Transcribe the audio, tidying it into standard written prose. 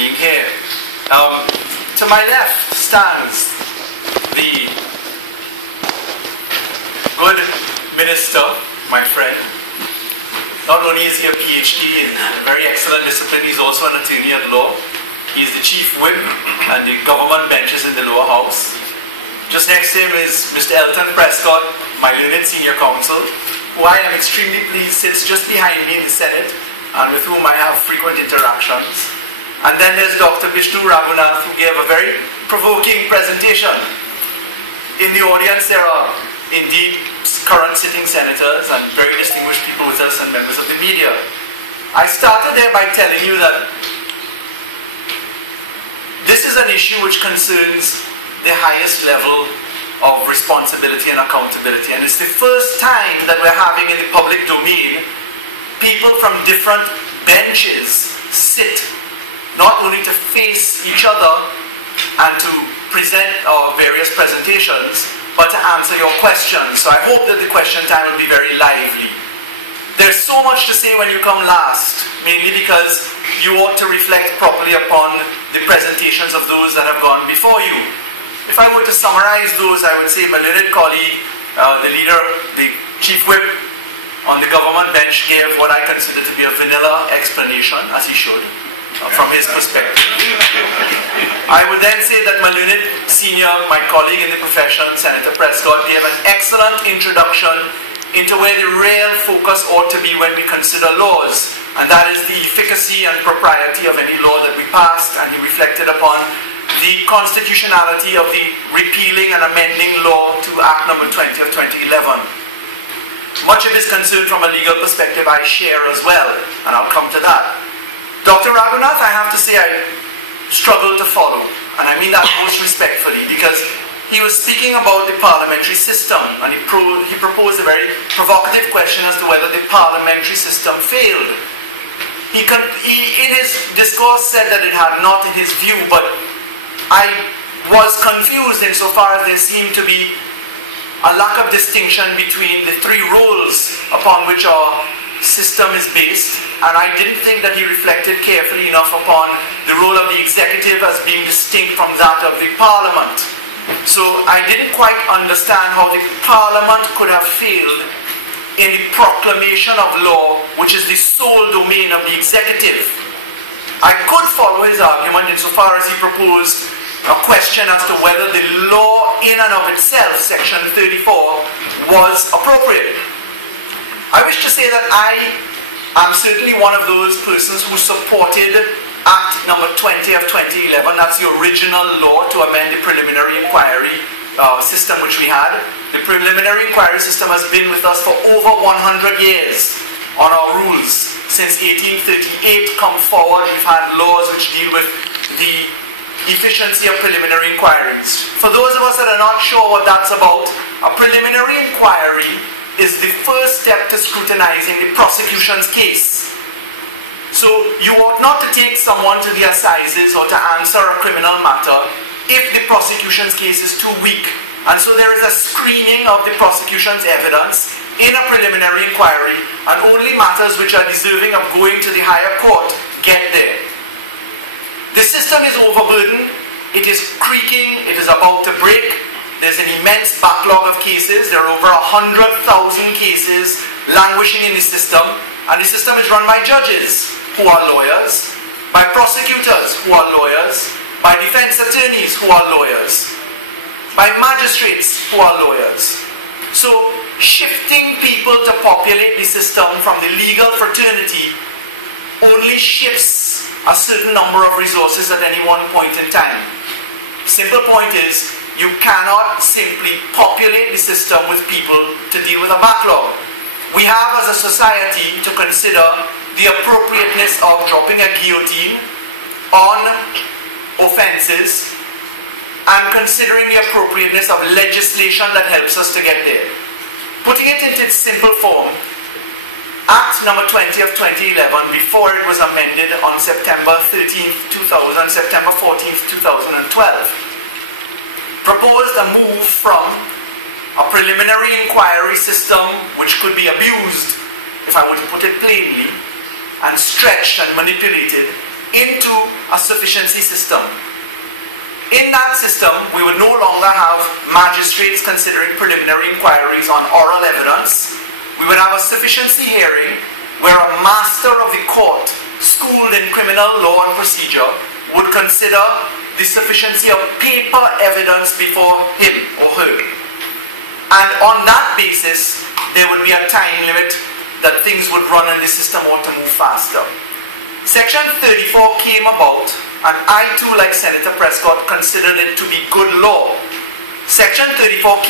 being here. To my left stands the good minister, my friend. Not only is he a PhD in a very excellent discipline, he's also an attorney at law. He's the chief whip and the government benches in the lower house. Just next to him is Mr. Elton Prescott, my learned senior counsel, who I am extremely pleased sits just behind me in the Senate and with whom I have frequent interactions. And then there's Dr. Bishnu Raghunath, who gave a very provoking presentation. In the audience there are indeed current sitting senators and very distinguished people with us and members of the media. I started there by telling you that this is an issue which concerns the highest level of responsibility and accountability, and it's the first time that we're having in the public domain people from different benches sit not only to face each other and to present our various presentations, but to answer your questions. So I hope that the question time will be very lively. There's so much to say when you come last, mainly because you ought to reflect properly upon the presentations of those that have gone before you. If I were to summarize those, I would say my learned colleague, the leader, the chief whip on the government bench gave what I consider to be a vanilla explanation, as he should, from his perspective. I would then say that my learned senior, my colleague in the profession, Senator Prescott, gave an excellent introduction into where the real focus ought to be when we consider laws, and that is the efficacy and propriety of any law that we passed, and he reflected upon the constitutionality of the repealing and amending law to Act number 20 of 2011. Much of his concern from a legal perspective I share as well, and I'll come to that. Dr. Raghunath, I have to say I struggled to follow, and I mean that most respectfully, because he was speaking about the parliamentary system, and he proposed a very provocative question as to whether the parliamentary system failed. He in his discourse said that it had not in his view, but I was confused insofar as there seemed to be a lack of distinction between the three roles upon which our system is based, and I didn't think that he reflected carefully enough upon the role of the executive as being distinct from that of the parliament. So I didn't quite understand how the parliament could have failed in the proclamation of law, which is the sole domain of the executive. I could follow his argument insofar as he proposed a question as to whether the law in and of itself, section 34, was appropriate. I wish to say that I am certainly one of those persons who supported Act number 20 of 2011, that's the original law to amend the preliminary inquiry system which we had. The preliminary inquiry system has been with us for over 100 years on our rules. Since 1838 come forward, we've had laws which deal with the efficiency of preliminary inquiries. For those of us that are not sure what that's about, a preliminary inquiry is the first step to scrutinizing the prosecution's case. So you ought not to take someone to the assizes or to answer a criminal matter if the prosecution's case is too weak. And so there is a screening of the prosecution's evidence in a preliminary inquiry, and only matters which are deserving of going to the higher court get there. The system is overburdened, it is creaking, it is about to break. There's an immense backlog of cases. There are over 100,000 cases languishing in the system, and the system is run by judges who are lawyers, by prosecutors who are lawyers, by defense attorneys who are lawyers, by magistrates who are lawyers. So shifting people to populate the system from the legal fraternity only shifts a certain number of resources at any one point in time. Simple point is, you cannot simply populate the system with people to deal with a backlog. We have as a society to consider the appropriateness of dropping a guillotine on offences and considering the appropriateness of legislation that helps us to get there. Putting it into its simple form, Act number 20 of 2011, before it was amended on September 13th, 2000, September 14th, 2012, proposed a move from a preliminary inquiry system which could be abused, if I were to put it plainly, and stretched and manipulated, into a sufficiency system. In that system, we would no longer have magistrates considering preliminary inquiries on oral evidence. We would have a sufficiency hearing where a master of the court, schooled in criminal law and procedure, would consider the sufficiency of paper evidence before him or her. And on that basis, there would be a time limit that things would run in the system or to move faster. Section 34 came about, and I too, like Senator Prescott, considered it to be good law. Section 34